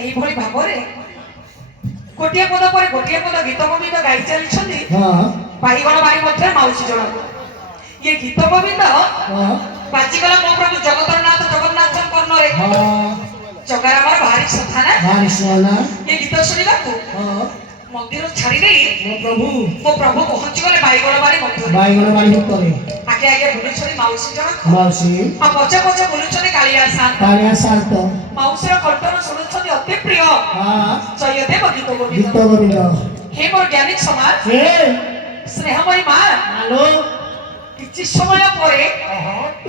ଏଇଭଳି ଭାବରେ ଗୋଟିଏ ପଦ ପରେ ଗୋଟିଏ ପଦ ଗୀତ ଗୋବିନ୍ଦ ଗାଇ ଚାଲିଛନ୍ତି। ବାଇଗଣ ବାଡ଼ି ମଧ୍ୟରେ ମାଉସୀ ଜଣକ ଇଏ ଗୀତ ଗୋବିନ୍ଦ ବାଜିଗଲା ମୋ ପ୍ରଭୁ ଜଗତରନାଥ ଜଗନ୍ନାଥ କର୍ଣ୍ଣରେ। ଜଗାରାମର ଭାରି ଶ୍ରଦ୍ଧା ନା ଇଏ ଗୀତ ଶୁଣିବାକୁ ମନ୍ଦିର ଛାଡ଼ି ଦେଇ ମୋ ପ୍ରଭୁ ପହଞ୍ଚିଗଲେ ବାଇଗଣ ବାଡ଼ି ମଧ୍ୟରେ। ଆଗେ ଆଗେ ବୁଲୁଛନ୍ତି ମାଉସୀ ଜଣକ ଆଉ ପଛେ ପଛେ ବୁଲୁଛନ୍ତି କାଳିଆ ଶାନ୍ତ। ମାଉସୀର କଣ୍ଠର ଶୁଣୁଛନ୍ତି ଅତି ପ୍ରିୟ ଜୟଦେବ ଗୀତ ଗୋବିନ୍ଦ। ହେ ମୋର ଜ୍ଞାନୀ ସମାଜ ସ୍ନେହମୟୀ ମା, କିଛି ସମୟ ପରେ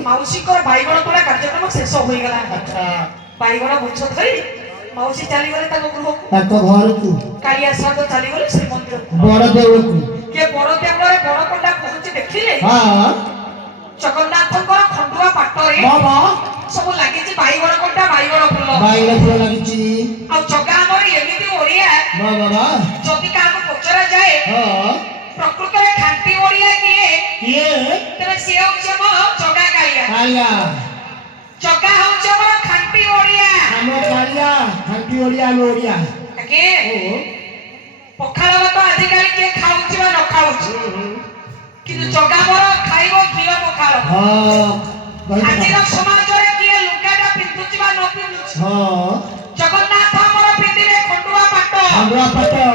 ମାଉସୀଙ୍କର ବାଇଗଣ ତୋଳା କାର୍ଯ୍ୟକ୍ରମ ଶେଷ ହୋଇଗଲା। ବାଇଗଣ ବୁଛ ଧରି ମାଉସୀ ଚାଲିଗଲେ ତାଙ୍କ ଘରକୁ। କାଳିଆ ଶାନ୍ତ ଚାଲିଗଲେ ଶ୍ରୀମନ୍ଦିରକୁ ବଡ ଦେଉଳକୁ। କିଏ ବଡ ଦେଉଳରେ ବଡ ପଣ୍ଡା ପହଞ୍ଚି ଦେଖିଲେ ଜଗନ୍ନାଥଙ୍କର ଖଣ୍ଡୁଆ ପାଟରେ ସବୁ ଲାଗିଛି ବାଇଗଣ କଣ୍ଟା ବାଇଗଣ ଫୁଲ ଲାଗିଛି। ଆଉ ଜଗା ଆମର ଏମିତି ଓଡିଆ ଯଦି କାହାକୁ ପଚରା ଯାଏ ପ୍ରକୃତରେ ଖାଣ୍ଟି ଓଡିଆ କିଏ ତେବେ ସିଏ ହଉଛି ଆମ ଜଗା କାଳିଆ। ଜଗା ହଉଛି ଆମର ଖାଣ୍ଟି ଓଡିଆ। ପଖାଳ ଭାତ ଆଜିକାଲି କିଏ ଖାଉଛି ବା ନ ଖାଉଛି, କିନ୍ତୁ ଜଗା ମୋର ଖାଇବ ଘିଅ ପଖାଳ। ଆଜିର ସମାଜରେ କିଏ ଲୁଗାଟା ପିନ୍ଧୁଛି ବା ନ ପିନ୍ଧୁଛି, ଜଗନ୍ନାଥ ଆମର ପିନ୍ଧିବେ ଖଣ୍ଡୁଆ ପାଟ।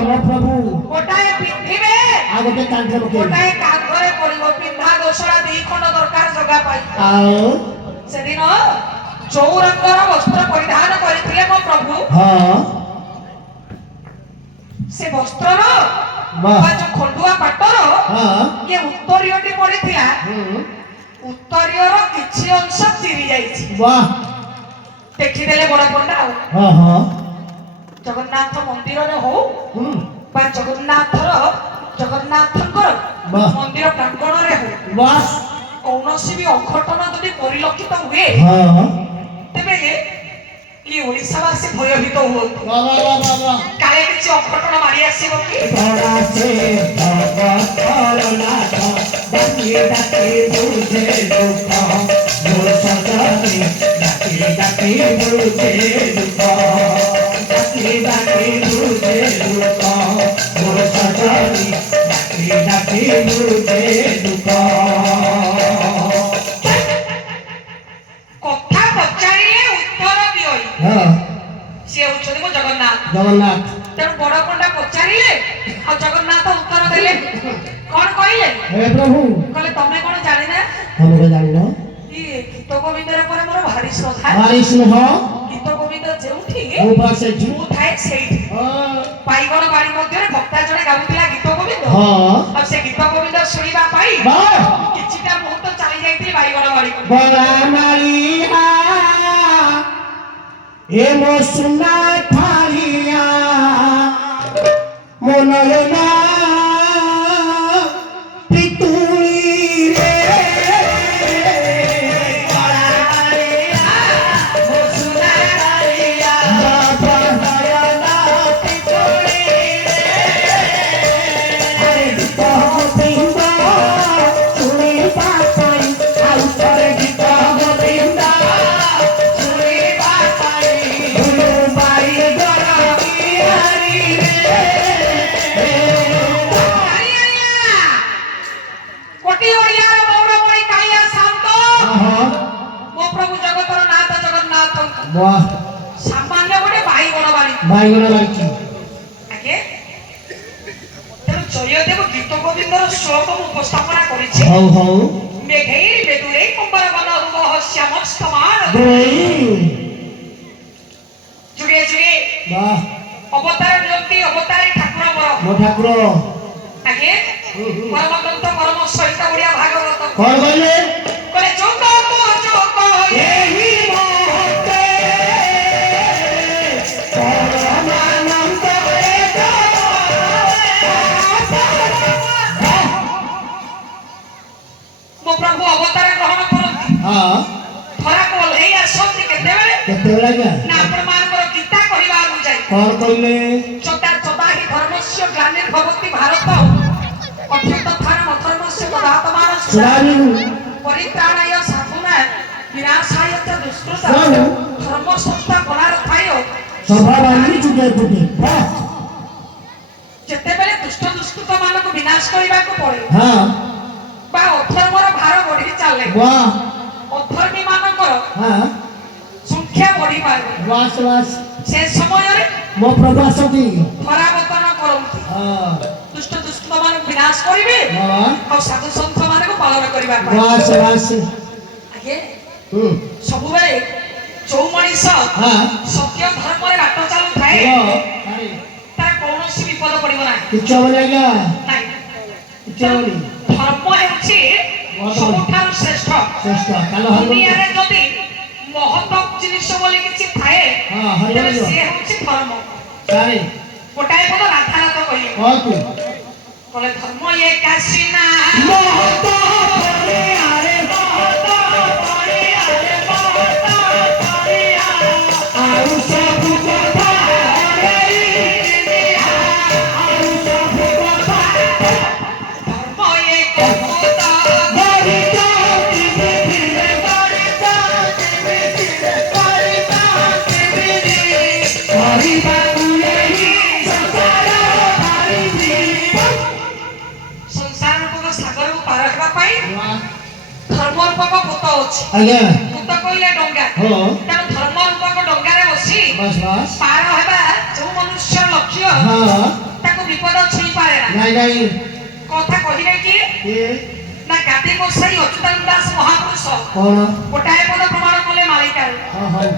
ମୋ ପ୍ରଭୁ ଗୋଟାଏ ପିନ୍ଧିବେ ଆଉ ଗୋଟାଏ କାନ୍ଧରେ ପଡିବ। ପିନ୍ଧା ଦୋଷରା ଦି ଖଣ୍ଡ ଦରକାର ଜଗା ପାଇଁ। ସେଦିନ ଯୋଉ ରଙ୍ଗର ବସ୍ତ୍ର ପରିଧାନ କରିଥିଲେ ମୋ ପ୍ରଭୁ ସେ ବସ୍ତ୍ରର ଯୋଉ ଖଣ୍ଡୁଆ ପାଟର ଇଏ ଉତ୍ତରୀୟଟି ପଡିଥିଲା। ଉତ୍ତରୀୟର କିଛି ଅଂଶ ଚିରି ଯାଇଛି। ଦେଖିଦେଲେ ବଡ ପଣ୍ଡା ଆଉ ଜଗନ୍ନାଥ ମନ୍ଦିରରେ ହଉ ବା ଜଗନ୍ନାଥଙ୍କର ମନ୍ଦିର ପ୍ରାଙ୍ଗଣରେ ହଉ କୌଣସି ବି ଅଘଟଣ ଯଦି ପରିଲକ୍ଷିତ ହୁଏ ତେବେ କି ଓଡ଼ିଶାବାସୀ ଭୟଭୀତ ହୁଅନ୍ତି। କାଳେ କିଛି ଅଘଟଣ ମାରି ଆସିବ କି? କଥା ପଚାରିଲେ ଉତ୍ତର ଦିଅ। ସିଏ ହଉଛନ୍ତି ମୋ ଜଗନ୍ନାଥ। ତେଣୁ ବଡ ପଣ୍ଡା ପଚାରିଲେ ଆଉ ଜଗନ୍ନାଥ ଉତ୍ତର ଦେଲେ। କଣ କହିଲେ? କହିଲେ ତମେ କଣ ଜାଣିନା ଗୀତ ଗୋବିନ୍ଦର ପରେ ମୋର ଭାରି ଶ୍ରଦ୍ଧା। ଗୀତ ଗୋବିନ୍ଦ ଯେଉଁଠି ମୁଁ ଥାଏ ସେଇଠି। ବାଇଗଣ ବାଡ଼ି ମଧ୍ୟରେ ଭକ୍ତା ଜଣେ ଗାଉଥିଲା ଗୀତ ଗୋବିନ୍ଦ। ଆଉ ସେ ଗୀତ ଗୋବିନ୍ଦ ଶୁଣିବା ପାଇଁ କିଛିଟା ମୁହୂର୍ତ୍ତ ଚାଲି ଯାଇଥିଲି ବାଇଗଣ ବାଡ଼ି। ଏ ମୋ ସୁନା ଥାଳିଆ ମୋ ନୟନା ପିତୁଳିରେ ସାମାନ୍ୟ ଗୋଟେ ବାଇଗଣ ବାଡ଼ି ଆଜ୍ଞା। ତେଣୁ ଜୟଦେବ ଗୀତ ଗୋବିନ୍ଦର ଶ୍ଲୋକ ମୁଁ ଉପସ୍ଥାପନା କରିଛି। ମେଘେଇ ମେଦୁରେଇ କମ୍ବର ବନ ଶ୍ୟାମସ୍ତମାନ ଯୁଗେ ଯୁଗେ ଅବତାର ନିଅନ୍ତି ଅବତାରୀ ଠାକୁର ମୋର ଆଜ୍ଞା। ପରମ ଗ୍ରନ୍ଥ ପରମ ସହିତ ଓଡ଼ିଆ ଭାଗବତ କଣ କହିଲେ? ଯୋଗ ମୋ ପ୍ରଭୁ ଅବତାର ଗ୍ରହଣ କରନ୍ତି। ଧରାକୁ ଓହ୍ଲେଇ ଆସନ୍ତି କେତେବେଳେ ନା ଆପଣମାନଙ୍କର ଗୀତା କହିବାକୁ ଯାଇ କଣ କହିଲେ? ଚଦାହି ଧର୍ମସ୍ୟ ଗ୍ଲାନିର୍ଭବତି ଭାରତ ଅଭ୍ୟୁତ୍ଥାନମ୍ ଅଧର୍ମସ୍ୟ ତଦାତ୍ମାନଃ ପରିତ୍ରାଣାୟ ସାଧୁନାଂ ବିନାଶାୟ ଚ ଦୁଷ୍କୃତାଂ ଧର୍ମ ସଂସ୍ଥାପନାर्थाय ସଭା ବାଲି ଯୁଗେ ଯୁଗେ ଯେତେବେଳେ ଦୁଷ୍ଟ ଦୁଷ୍କୃତ ମାନଙ୍କୁ ବିନାଶ କରିବାକୁ ପଡେ ହଁ ବା ଅଧର୍ମର ଭାର ବଢି ଚାଲେ ବାহ ଅଧର୍ମୀ ମାନଙ୍କର ହଁ ସଂଖ୍ୟା ବଢିପାରେ ବାସ୍ ବାସ୍ ସେ ସମୟରେ ମୋ ପ୍ରଭୁ ଆସନ୍ତି ଧରାବତନ କରନ୍ତି ହଁ ଦୁଷ୍ଟ ଦୁଷ୍କୃତ ମାନଙ୍କୁ ବିନାଶ କରିବେ ବାବା ଆଉ ସାଧୁ ସନ୍ଥ ମାନଙ୍କୁ ପାଳନ କରିବା ପାଇଁ ବାସ୍ ବାସ୍ ଆଜ୍ଞା ହୁଁ ସବୁବେଳେ ଯୋଉ ମଣିଷ ହଁ ସତ୍ୟ ଧର୍ମରେ ବାଟ ଚାଲୁଥାଏ ତାର କୌଣସି ବିପଦ ପଡିବ ନାହିଁ କିଛି ହବନି ଆଜ୍ଞା ନାହିଁ କିଛି ହବନି ଧର୍ମ ହେଉଛି ସବୁଠାରୁ ଶ୍ରେଷ୍ଠ ଶ୍ରେଷ୍ଠ କାଲ ଦୁନିଆରେ ଯଦି ମହତ ଜିନିଷ ବୋଲି କିଛି ଥାଏ ହଁ, ହରି ତେବେ ହରି। ସେ ହେଉଛି ଧର୍ମ ସାରି ଗୋଟାଏ ପଦ ରାଧାନାଥ କହିଲେ କହତୁ କହିଲେ ଧର୍ମ ଏ କାଶିନା ମହତ ପଡ଼ିଆରେ ଆଉ ସବୁ କଥା ଧର୍ମ ଏ କପୋତ ସଂସାର ରୂପକ ସାଗରକୁ ପାର ହେବା ପାଇଁ ଧର୍ମ ରୂପକ ପୋତ ଅଛି ଆଜ୍ଞା ପୋତ କହିଲେ ଡଙ୍ଗା ହଁ ତେଣୁ ଧର୍ମ ରୂପକ ଡଙ୍ଗାରେ ବସି ବାସ୍ ବାସ୍ ପାର ହେବା ଯୋଉ ମନୁଷ୍ୟର ଲକ୍ଷ୍ୟ ହଁ ତାକୁ ବିପଦ ଛୁଇଁ ପାରେ ନା ନାଇଁ ନାଇଁ କଥା କହିଲେ କି ଏ ନା ଗାଦି ଗୋସାଇ ଅଚ୍ୟୁତାନନ୍ଦ ଦାସ ମହାପୁରୁଷ କଣ ଗୋଟାଏ ପଦ ପ୍ରମାଣ କଲେ ମାଳିକାରୁ ହଁ ହଉ